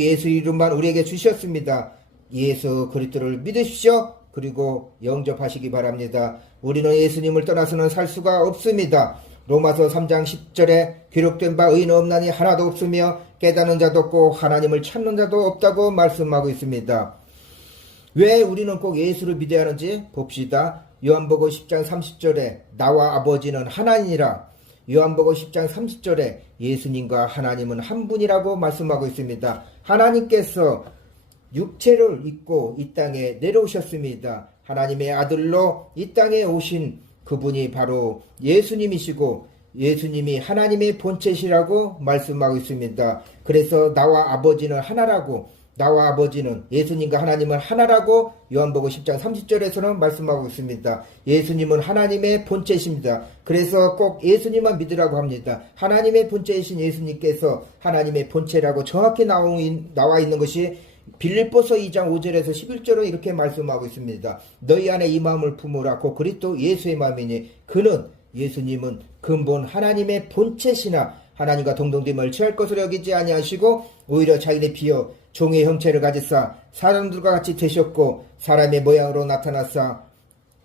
예수 이름만 우리에게 주셨습니다. 예수 그리스도를 믿으십시오. 그리고 영접하시기 바랍니다. 우리는 예수님을 떠나서는 살 수가 없습니다. 로마서 3장 10절에 기록된 바 의인 없나니 하나도 없으며 깨닫는 자도 없고 하나님을 찾는 자도 없다고 말씀하고 있습니다. 왜 우리는 꼭 예수를 믿어야 하는지 봅시다. 요한복음 10장 30절에 나와 아버지는 하나니라. 요한복음 10장 30절에 예수님과 하나님은 한 분이라고 말씀하고 있습니다. 하나님께서 육체를 입고 이 땅에 내려오셨습니다. 하나님의 아들로 이 땅에 오신 그분이 바로 예수님이시고 예수님이 하나님의 본체시라고 말씀하고 있습니다. 그래서 나와 아버지는 하나라고 나와 아버지는 예수님과 하나님은 하나라고 요한복음 10장 30절에서는 말씀하고 있습니다. 예수님은 하나님의 본체십니다. 그래서 꼭 예수님만 믿으라고 합니다. 하나님의 본체이신 예수님께서 하나님의 본체라고 정확히 나와 있는 것이 빌립보서 2장 5절에서 11절로 이렇게 말씀하고 있습니다. 너희 안에 이 마음을 품으라 고 그리스도 예수의 마음이니 그는 예수님은 근본 하나님의 본체시나 하나님과 동등됨을 취할 것으로 여기지 아니하시고 오히려 자기를 비어 종의 형체를 가지사 사람들과 같이 되셨고 사람의 모양으로 나타나사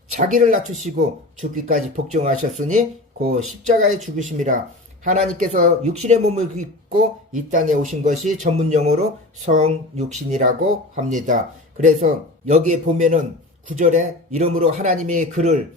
자기를 낮추시고 죽기까지 복종하셨으니 그 십자가의 죽으심이라 하나님께서 육신의 몸을 입고 이 땅에 오신 것이 전문 용어로 성육신이라고 합니다. 그래서 여기에 보면은 구절에 이름으로 하나님의 글을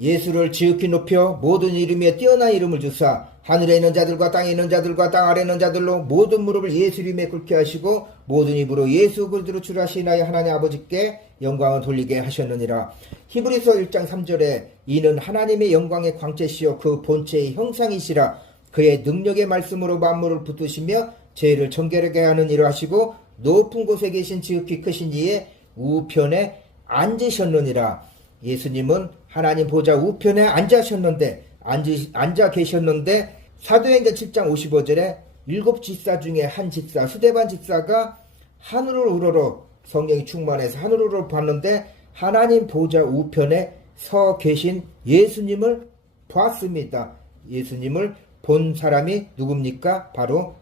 예수를 지극히 높여 모든 이름에 뛰어난 이름을 주사 하늘에 있는 자들과 땅에 있는 자들과 땅 아래 있는 자들로 모든 무릎을 예수 이름에 꿇게 하시고 모든 입으로 예수 그리스도로 주라시나의 하나님 아버지께 영광을 돌리게 하셨느니라. 히브리서 1장 3절에 이는 하나님의 영광의 광채시요 그 본체의 형상이시라 그의 능력의 말씀으로 만물을 붙드시며 죄를 정결하게 하는 일을 하시고 높은 곳에 계신 지극히 크신 이의 우편에 앉으셨느니라. 예수님은 하나님 보좌 우편에 앉으셨는데 앉으, 앉아 계셨는데 사도행전 7장 55절에 일곱 집사 중에 한 집사 수대반 집사가 하늘을 우러러 성령이 충만해서 하늘을 봤는데 하나님 보좌 우편에 서 계신 예수님을 보았습니다. 예수님을 본 사람이 누굽니까? 바로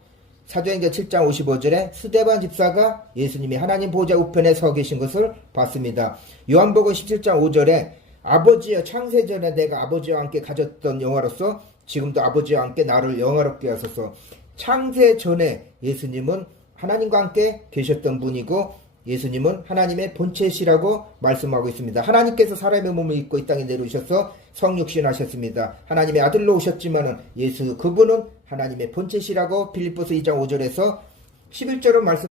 사도행전 7장 55절에 스데반 집사가 예수님이 하나님 보좌 우편에 서 계신 것을 봤습니다. 요한복음 17장 5절에 아버지여 창세전에 내가 아버지와 함께 가졌던 영화로서 지금도 아버지와 함께 나를 영화롭게 하소서 창세전에 예수님은 하나님과 함께 계셨던 분이고 예수님은 하나님의 본체시라고 말씀하고 있습니다. 하나님께서 사람의 몸을 입고 이 땅에 내려오셔서 성육신 하셨습니다. 하나님의 아들로 오셨지만은 예수 그분은 하나님의 본체시라고 빌립보서 2장 5절에서 11절은 말씀